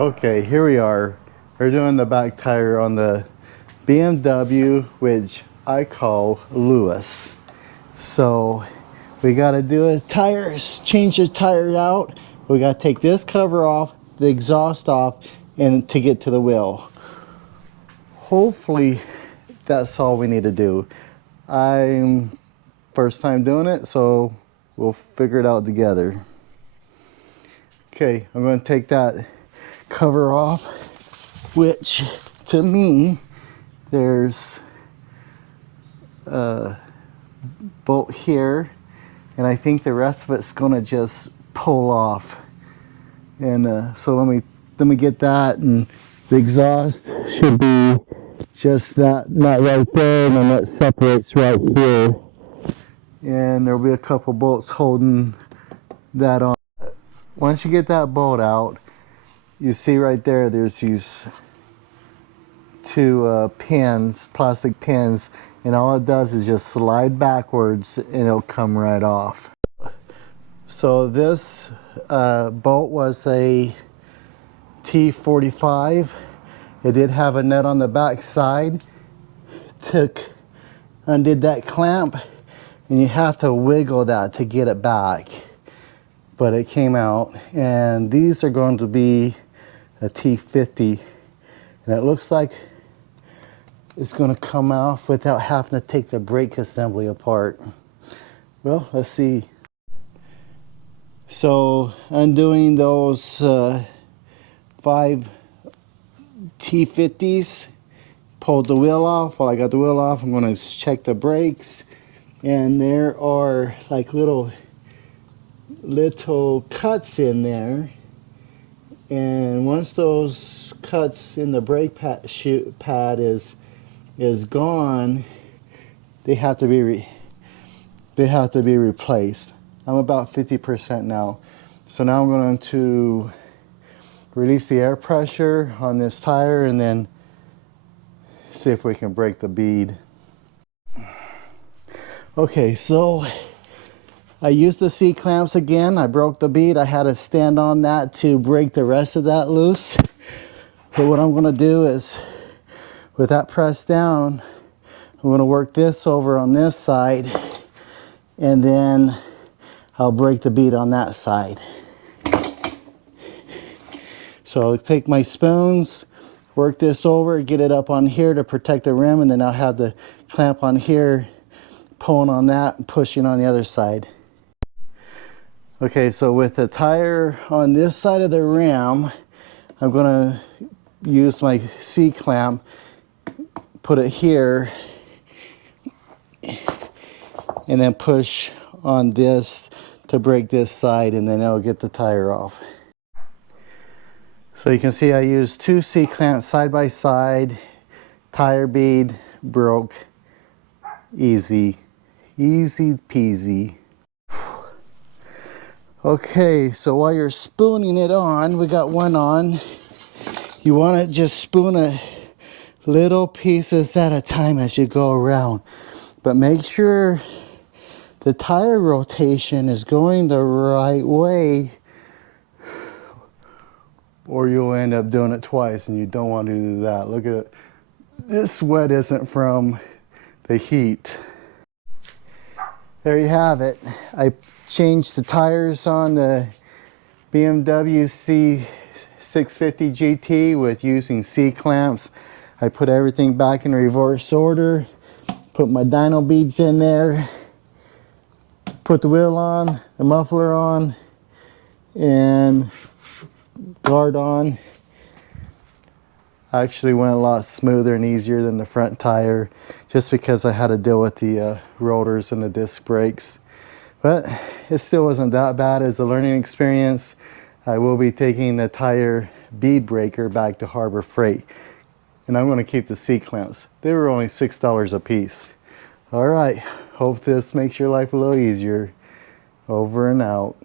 Okay, here we are. We're doing the back tire on the BMW, which I call Lewis. So we got to do a tire, change the tire out. We got to take this cover off, the exhaust off, and to get to the wheel. Hopefully that's all we need to do. I'm first time doing it, so we'll figure it out together. Okay, I'm going to take that cover off, which to me there's a bolt here, and I think the rest of it's going to just pull off. And so let me get that, and the exhaust should be just that nut right there, and then it separates right here, and there'll be a couple bolts holding that on. Once you get that bolt out, you see right there, there's these two pins, plastic pins, and all it does is just slide backwards and it'll come right off. So this bolt was a T45. It did have a nut on the back side. Undid that clamp, and you have to wiggle that to get it back. But it came out, and these are going to be a T50, and it looks like it's going to come off without having to take the brake assembly apart. Well, let's see. So undoing those 5 T50s, pulled the wheel off. While I got the wheel off, I'm going to check the brakes, and there are like little cuts in there, and once those cuts in the brake pad is gone, they have to be replaced. I'm about 50% now, so now I'm going to release the air pressure on this tire and then see if we can break the bead. Okay, so I used the C-clamps again. I broke the bead. I had to stand on that to break the rest of that loose. But what I'm going to do is, with that pressed down, I'm going to work this over on this side, and then I'll break the bead on that side. So I'll take my spoons, work this over, get it up on here to protect the rim, and then I'll have the clamp on here, pulling on that and pushing on the other side. Okay, so with the tire on this side of the rim, I'm going to use my C-clamp, put it here, and then push on this to break this side, and then it'll get the tire off. So you can see I used 2 C-clamps side by side. Tire bead broke. Easy peasy. Okay, so while you're spooning it on, we got one on. You want to just spoon it little pieces at a time as you go around, but make sure the tire rotation is going the right way, or you'll end up doing it twice, and you don't want to do that. Look at it. This sweat isn't from the heat. There you have it. I changed the tires on the BMW C650GT with using C-clamps. I put everything back in reverse order, put my dyno beads in there, put the wheel on, the muffler on, and guard on. Actually went a lot smoother and easier than the front tire, just because I had to deal with the rotors and the disc brakes. But it still wasn't that bad as a learning experience. I will be taking the tire bead breaker back to Harbor Freight, and I'm going to keep the C-clamps. They were only $6 a piece. All right, hope this makes your life a little easier. Over and out.